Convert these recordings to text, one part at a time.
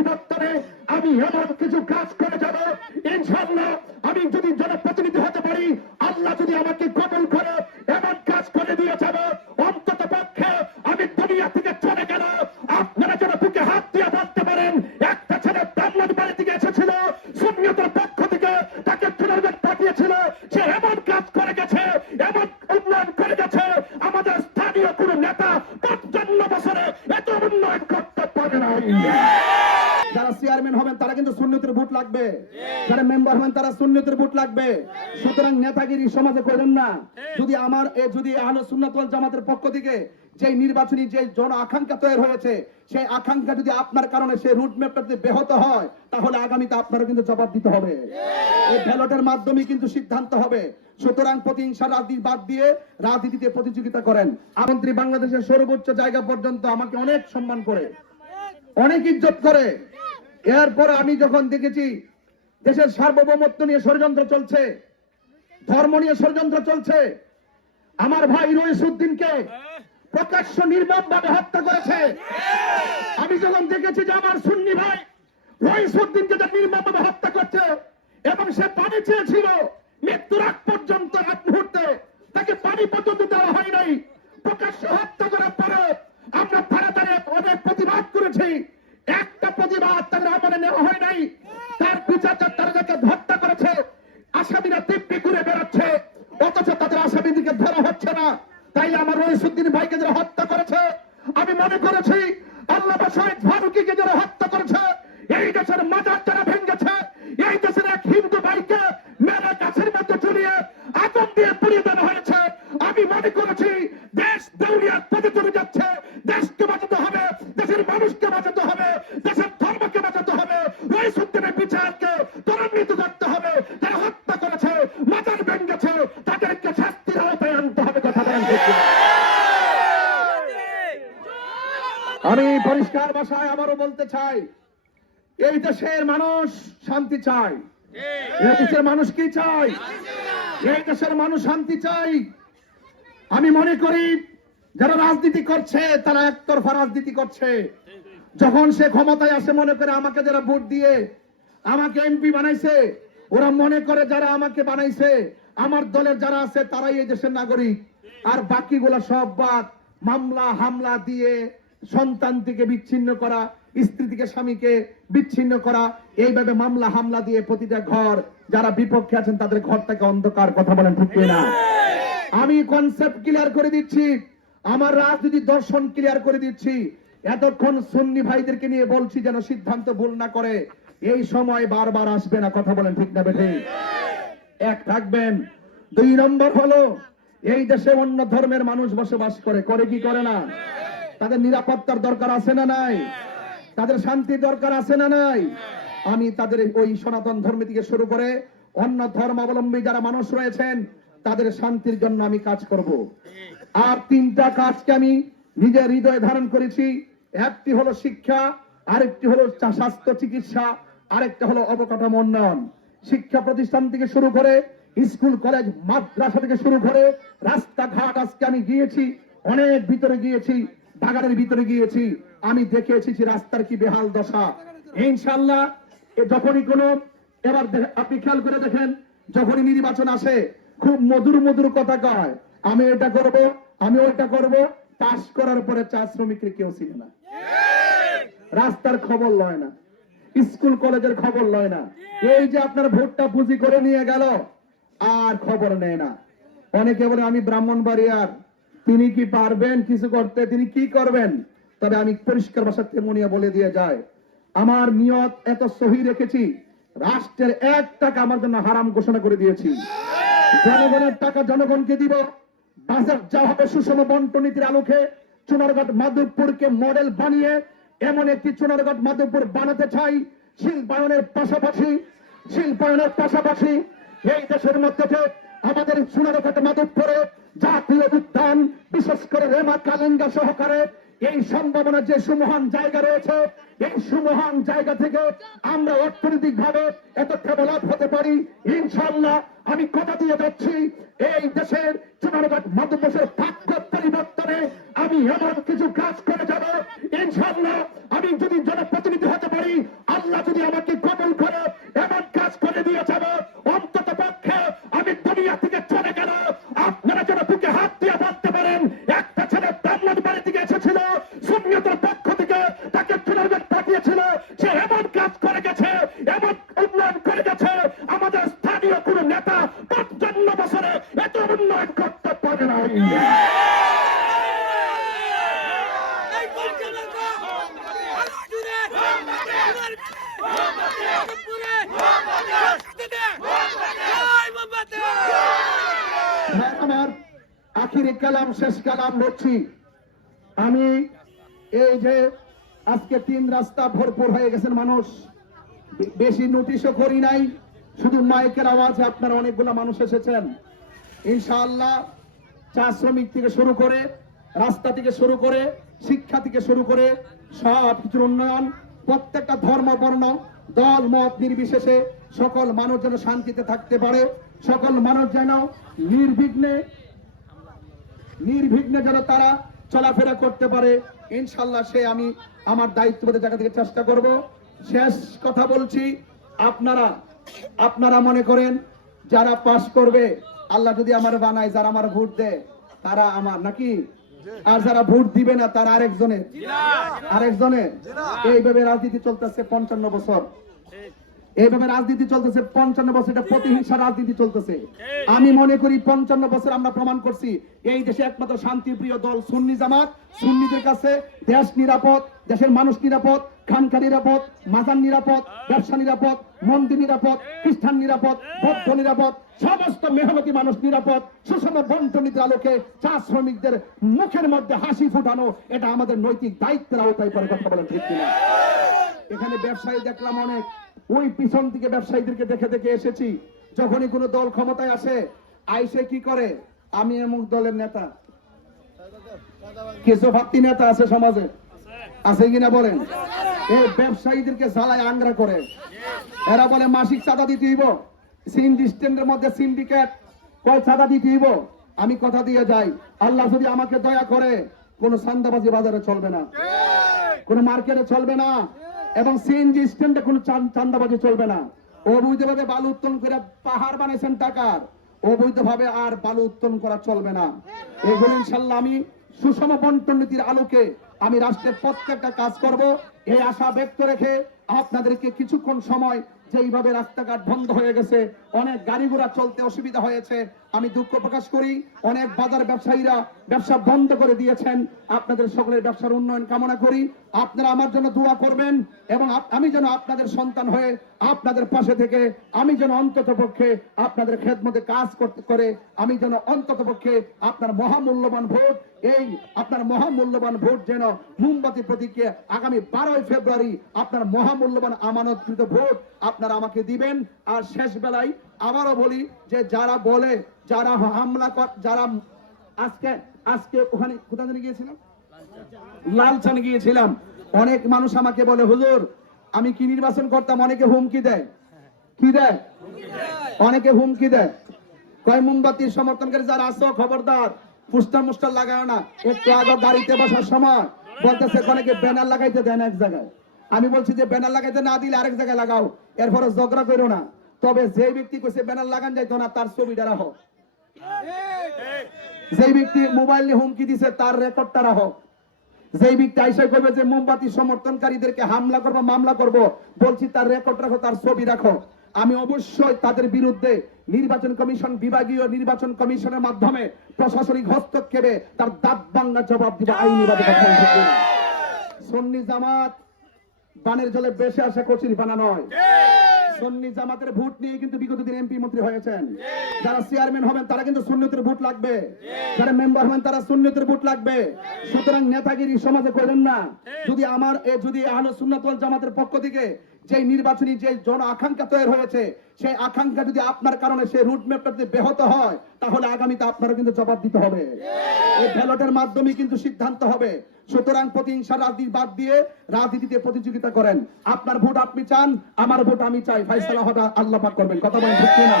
পরিবর্তনে আমি এমন কিছু কাজ করে যাব, ইনশাআল্লাহ আমি যদি জনপ্রতিনিধি হতে পারি, আল্লাহ যদি আমাকে কবুল করে, এমন কাজ করে দিয়ে যাব, অন্তত পক্ষে আমি দুনিয়া থেকে চলে গেল আপনারা যেন বুকে হাত দিয়ে বলতে পারেন, একটা ছেলে ব্রাহ্মণ বাড়ি থেকে এসেছিল, সুন্নিয়তের পক্ষ থেকে তাকে চুনারগঞ্জ পাঠিয়েছিল, সে এমন কাজ করে গেছে, এমন উন্নয়ন করে গেছে, আমাদের স্থানীয় কোন নেতা ৫৫ বছরে এত উন্নয়ন করতে পারে নাই। যারা চেয়ারম্যান হবেন তারা কিন্তু সুন্নিয়তের ভোট লাগবে, যারা মেম্বার হবেন তারা সুন্নিয়তের ভোট লাগবে। সুতরাং নেতাগিরি সমাজে করেন না। যদি যদি আহলে সুন্নাত ওয়াল জামাতের পক্ষ থেকে যে নির্বাচনী যে জন আকাঙ্ক্ষা তৈরি হয়েছে, সেই আকাঙ্ক্ষা যদি আপনার কারণে সেই রুটম্যাপটা যদি ব্যাহত হয়, তাহলে আগামীতে আপনারও কিন্তু জবাব দিতে হবে। এই ব্যালটের মাধ্যমে কিন্তু সিদ্ধান্ত হবে। সুতরাং প্রতিহিংসা রাজনীতি বাদ দিয়ে রাজনীতিতে প্রতিযোগিতা করেন। আমন্ত্রী বাংলাদেশের সর্বোচ্চ জায়গা পর্যন্ত আমাকে অনেক সম্মান করে, অনেক ইজ্জত করে। এরপর আমি যখন দেখেছি দেশের সার্বভৌমত্ব নিয়ে ষড়যন্ত্র চলছে, ধর্ম নিয়ে ষড়যন্ত্র চলছে, আমার ভাই রইসউদ্দিনকে প্রকাশ্য নির্মমভাবে হত্যা করেছে, আমি যখন দেখেছি যে আমার সুন্নি ভাই রইসউদ্দিনকে যে নির্মমভাবে হত্যা করছে এবং সে পানি চেয়েছিল মৃত্যুর আগ পর্যন্ত, এক মুহূর্তে তাকে পানি পর্যন্ত দেওয়া হয় নাই, প্রকাশ্য হত্যা করার পরে আমরা ভারতের অনেক প্রতিবাদ করেছি, একটা প্রতিবাদ তাদের আমলে নেওয়া হয় নাই। তার বিচার তারা যাকে হত্যা করেছে আসামিরা দিব্যি ঘুরে বেড়াচ্ছে, অথচ তাদের আসামিদিকে ধরা হচ্ছে না। তাই আমার রইসউদ্দিন ভাইকে যারা হত্যা করেছে, আমি মনে করেছি আল্লামা শহীদ ফারুকীকে যারা হত্যা করেছে, এই দেশের মাজার যারা ভেঙেছে, এই দেশের এক হিন্দু ভাইকে মেরে গাছের মধ্যে ঝুলিয়ে আগুন দিয়ে পুড়িয়ে দেওয়া হয়েছে, আমি মনে করেছি দেশ দেউলিয়ার পথে চলে যাচ্ছে, দেশকে বাঁচাতে হবে, দেশের মানুষকে বাঁচাতে হবে, দেশের ধর্মকে বাঁচাতে হবে, রইসউদ্দিনের বিচারকে ত্বরান্বিত করতে হবে। যারা হত্যা করেছে, মাজার ভেঙেছে, তাদেরকে শাস্তির আওতায় আনতে হবে। কথা বলেন ঠিক কিনা? আমি পরিষ্কার ভাষায় আবারও বলতে চাই, এই দেশের মানুষ শান্তি চায়। এই দেশের মানুষ কি চায়? এই দেশের মানুষ শান্তি চাই। আমি মনে করি যারা রাজনীতি করছে তারা একতরফা রাজনীতি করছে। যখন সে ক্ষমতায় আসে মনে করে আমাকে যারা ভোট দিয়ে আমাকে এমপি বানাইছে, ওরা মনে করে যারা আমাকে বানাইছে আমার দলের যারা আছে তারাই এই দেশের নাগরিক, আর বাকিগুলা সব বাদ। মামলা হামলা দিয়ে সন্তান থেকে বিচ্ছিন্ন করা, স্ত্রী থেকে স্বামীকে বিচ্ছিন্ন করা, এইভাবে মামলা হামলা দিয়ে প্রতিটা ঘর যারা বিপক্ষে আছেন তাদের ঘরটাকে অন্ধকার। কথা বলেন ঠিক না? আমি কনসেপ্ট ক্লিয়ার করে দিচ্ছি, আমার রাজনীতি দর্শন ক্লিয়ার করে দিচ্ছি। এতক্ষণ সুন্নি ভাইদেরকে নিয়ে বলছি যেন সিদ্ধান্ত ভুল না করে, এই সময় বারবার আসবে না। কথা বলেন ঠিক না বেঠিক? এক থাকবেন। ২ নম্বর হলো এই দেশে অন্য ধর্মের মানুষ বসবাস করে, করে কি করে না? তাদের নিরাপত্তার দরকার আছে না নাই? তাদের শান্তির দরকার আছে না নাই? আমি তাদের ওই সনাতন ধর্ম থেকে শুরু করে অন্য ধর্মাবলম্বী যারা মানুষ রয়েছেন তাদের শান্তির জন্য আমি কাজ করব। আর 3টা কাজকে আমি নিজের হৃদয়ে ধারণ করেছি। একটি হলো শিক্ষা, আরেকটি হলো স্বাস্থ্য চিকিৎসা, আরেকটা হলো অবকাঠামো উন্নয়ন। শিক্ষা প্রতিষ্ঠান থেকে শুরু করে স্কুল কলেজ মাদ্রাসা থেকে শুরু করে রাস্তাঘাট আজকে আমি গিয়েছি, অনেক ভিতরে গিয়েছি, বাগানের ভিতরে গিয়েছি, আমি দেখে এসেছি রাস্তার কি বেহাল দশা। ইনশাআল্লাহ যখনই কোনো এবার আপনি খেয়াল করে দেখেন, যখনই নির্বাচন আসে খুব মধুর মধুর কথা কয়, আমি এটা করব, আমি ওইটা করব। পাস করার পরে চা শ্রমিকের কেউ ছিল না, রাস্তার খবর লয় না, স্কুল কলেজের খবর লয় না। এই যে আপনার ভোটটা পুঁজি করে নিয়ে গেল আর খবর নেয় না। অনেকে বলে আমি ব্রাহ্মণবাড়িয়ার, তিনি কি পারবেন কিছু করতে? তিনি কি করবেন? তবে আমি পরিষ্কার ভাষাতে মনিয়া বলে দিয়ে যায়, আমার নিয়ত এত সহি রেখেছি, রাষ্ট্রের 1 টাকা আমার জন্য হারাম ঘোষণা করে দিয়েছি। জনগণের টাকা জনগণকে দিব। বাজার যা হবে সুষম বন্টন নীতির আলোকে চুনারগড় মাধবপুরকে মডেল বানিয়ে এমন একটি চুনারগড় মাধবপুর বানাতে চাই। শিল্পায়নের পাশাপাশি এই দেশের মধ্যে আমাদের চুনারগড় মাধবপুরে জাতীয় উদ্যান, বিশেষ করে রেমা কালিঙ্গা সহকারে এই সম্ভাবনা যে সুমহান জায়গা রয়েছে, এই সুমহান জায়গা থেকে আমরা অর্থনৈতিক ভাবে এত ডেভেলপ হতে পারি। ইনশাআল্লাহ আমি কথা দিয়ে যাচ্ছি, এই দেশের চুনারগড় মাধবপুরের ভাগ্য পরিবর্তনে আমি এমন কিছু কাজ করে যাব। ইনশাআল্লাহ আমি যদি জনপ্রতিনিধি হতে পারি, যদি আমাকে কবল করে এমন কাজ করে দিয়ে যাবে, অন্তত পক্ষে আমি দুনিয়া থেকে চলে গেল আপনারা যেন বুকে হাত দিয়ে বলতে পারেন একটা ছেলে ব্রাহ্মণ বাড়ি থেকে এসেছিল, সুন্নিয়তের পক্ষ থেকে তাকে টুর্নামেন্ট পাঠিয়েছিল, সে এমন কাজ করে গেছে, এমন উন্নয়ন করে গেছে, আমাদের স্থানীয় কোন নেতা 55 বছরে এত উন্নয়ন করতে পারে না। আমার আখিরি কালাম, শেষ কালাম বলছি। আমি এই যে আজকে 3 রাস্তা ভরপুর হয়ে গেছেন মানুষ, বেশি নোটিশও করি নাই, শুধু মাইকের আওয়াজে আপনারা অনেকগুলো মানুষ এসেছেন। ইনশাআল্লাহ চা শ্রমিক থেকে শুরু করে, রাস্তা থেকে শুরু করে, শিক্ষা থেকে শুরু করে সব কিছুর উন্নয়ন, প্রত্যেকটা ধর্ম বর্ণ দল মত নির্বিশেষে সকল মানুষ যেন শান্তিতে থাকতে পারে, সকল মানুষ যেন নির্বিঘ্নে যেন তারা চলাফেরা করতে পারে। ইনশাআল্লাহ সে আমি আমার দায়িত্ববোধের জায়গা থেকে চেষ্টা করব। শেষ কথা বলছি, আপনারা মনে করেন যারা পাস করবে, আল্লাহ যদি আমার বানায়, যারা আমার ভোট দেয় তারা আমার নাকি, আর যারা ভোট দিবে না তারা আরেকজনের। এইভাবে রাজনীতি চলতেছে 55 বছর, এইভাবে রাজনীতি চলতেছে 55 বছর, এটা প্রতিহিংসা রাজনীতি চলতেছে। আমি মনে করি 55 বছর আমরা প্রমাণ করছি এই দেশে একমাত্র শান্তিপ্রিয় দল সুন্নি জামাত। সুন্নিদের কাছে দেশ নিরাপদ, দেশের মানুষ নিরাপদ, খানকা নিরাপদ, মাজার নিরাপদ, ব্যবসা নিরাপদ, মন্দির নিরাপদ, খ্রিস্টান নিরাপদ, বৌদ্ধ নিরাপদ, সমস্ত মেহনতি মানুষ নিরাপদ। সুষম বন্টনীতির আলোকে চা শ্রমিকদের মুখের মধ্যে হাসি ফুটানো, এটা আমাদের নৈতিক দায়িত্বের আওতায় পড়ে। কথা বলেন ঠিক কিনা? এখানে ব্যবসায়ী দেখলাম অনেক, ওই পিছন থেকে ব্যবসায়ীদেরকে দেখে দেখে এসেছি। যখনই কোনো দল ক্ষমতায় আসে, আইসে কি করে, আমি এমন দলের নেতা। কিছু ভাত্তি নেতা আছে সমাজে, আছে কিনা বলেন? এই ব্যবসায়ীদেরকে জ্বালায় আংরা করে, এরা বলে মাসিক চাঁদা দিতে হইব, সিন্ডিকেটের মধ্যে সিন্ডিকেট কয় চাঁদা দিতে হইব। আমি কথা দিয়ে যাই, আল্লাহ যদি আমাকে দয়া করে, কোন চাঁদাবাজি বাজারে চলবে না, কোন মার্কেটে চলবে না, এবং সিএনজি স্ট্যান্ডে কোনো চাঁদাবাজি চলবে না। অবৈধভাবে বালু উত্তোলন করে পাহাড় বানাইছেন টাকার, অবৈধভাবে আর বালু উত্তোলন করা চলবে না। এগুলো ইনশাল্লাহ আমি সুষম বন্টন নীতির আলোকে আমি রাষ্ট্রের প্রত্যেকটা কাজ করব, এই আশা ব্যক্ত রেখে আপনাদেরকে কিছুক্ষণ সময়, যেইভাবে রাস্তাঘাট বন্ধ হয়ে গেছে, অনেক গাড়ি ঘোড়া চলতে অসুবিধা হয়েছে, আমি দুঃখ প্রকাশ করি। অনেক বাজার ব্যবসায়ীরা ব্যবসা বন্ধ করে দিয়েছেন, আপনাদের সকলের ব্যবসার উন্নয়ন কামনা করি। আপনারা আমার জন্য দোয়া করবেন, এবং আমি যেন আপনাদের সন্তান হয়ে আপনাদের পাশে থেকে আমি যেন অন্তত পক্ষে আপনাদের খেদমতে কাজ করতে করে আমি যেন অন্তত পক্ষে আপনার মহামূল্যবান ভোট, এই আপনার মহামূল্যবান ভোট যেন মোমবাতি প্রতীকে আগামী 12 ফেব্রুয়ারি আপনার মহামূল্যবান আমানতকৃত ভোট আপনারা আমাকে দিবেন। আর শেষ বেলায় আবারও বলি যে যারা বলে, যারা হামলা, যারা আজকে ওখানে কোথায় গিয়েছিলাম, লালচান গিয়েছিলাম, অনেক মানুষ আমাকে বলে হুজুর আমি কি নির্বাচন করতাম, অনেকে হুমকি দেয়, কি দেয়, অনেকে হুমকি দেয়, কয় মোমবাতির সমর্থনকারী যারা আছো খবরদার, পোস্টার মোস্টার লাগায় না। একটু আগে গাড়িতে বসার সময় বলতেছে অনেকে ব্যানার লাগাইতে দেন এক জায়গায়, আমি বলছি যে ব্যানার লাগাইতে না দিলে আরেক জায়গায় লাগাও, এরপরে ঝগড়া করো না। তবে যে ব্যক্তি কইছে ব্যানার লাগান যাইতো না, তার ছবিটা রাখো। যে ব্যক্তি মোবাইল নিয়ে হুমকি দিছে তার রেকর্ডটা রাখো। যে ব্যক্তি আইসা করবে যে মোমবাতি সমর্থনকারীদেরকে হামলা করবো, মামলা করব, বলছি তার রেকর্ড রাখো, তার ছবি রাখো। আমি অবশ্যই তাদের বিরুদ্ধে নির্বাচন কমিশন, বিভাগীয় নির্বাচন কমিশনের মাধ্যমে প্রশাসনিক হস্তক্ষেপে তার দাঁত ভাঙা জবাব দিব আইনিভাবে। সুন্নি জামাত বানের জলে বেশি আসা কচির বানা নয়। সুন্নি জামাতের ভোট নিয়ে কিন্তু বিগত দিন এমপি মন্ত্রী হয়েছেন। যারা চেয়ারম্যান হবেন তারা কিন্তু সুন্নিয়তের ভোট লাগবে, যারা মেম্বার হবেন তারা সুন্নিয়তের ভোট লাগবে। সুতরাং নেতাগিরি সমাজে করেন না। যদি আহলে সুন্নাত ওয়াল জামাতের পক্ষ থেকে যে নির্বাচনী যে জন আকাঙ্ক্ষা তৈরি হয়েছে, সেই আকাঙ্ক্ষা যদি আপনার কারণে সেই রুটম্যাপটা যদি ব্যাহত হয়, তাহলে আগামীতে আপনারা কিন্তু জবাব দিতে হবে। এই ব্যালটের মাধ্যমে কিন্তু সিদ্ধান্ত হবে। সুতরাং প্রতিহিংসা রাজনীতি বাদ দিয়ে রাজনীতিতে প্রতিযোগিতা করেন। আপনার ভোট আপনি চান, আমার ভোট আমি চাই, ফাইসালা হবে আল্লাহ পাক করবেন। কথা বলেন ঠিক কিনা?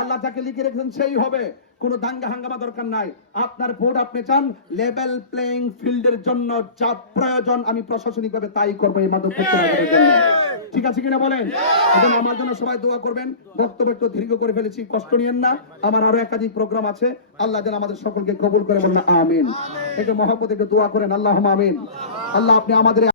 আল্লাহ যাকে লিখে রেখেছেন সেই হবে, কোনো দাঙ্গা হাঙ্গামা দরকার নাই। আপনার ভোট আপনি চান, লেভেল প্লেইং ফিল্ডের জন্য যা প্রয়োজন আমি প্রশাসনিকভাবে তাই করবো এই মাদক মুক্ত রাখার জন্য। ঠিক আছে। আছে কিনা বলেন? এখন আমার জন্য সবাই দোয়া করবেন। বক্তব্য একটু দীর্ঘ করে ফেলেছি, কষ্ট নিয়েন না। আমার আরো একাধিক প্রোগ্রাম আছে। আল্লাহ যেন আমাদের সকলকে কবুল করে বলেন আমিন। একটু মহব্বতে একটু দোয়া করেন, আল্লাহুম্মা আমিন। আল্লাহ আপনি আমাদের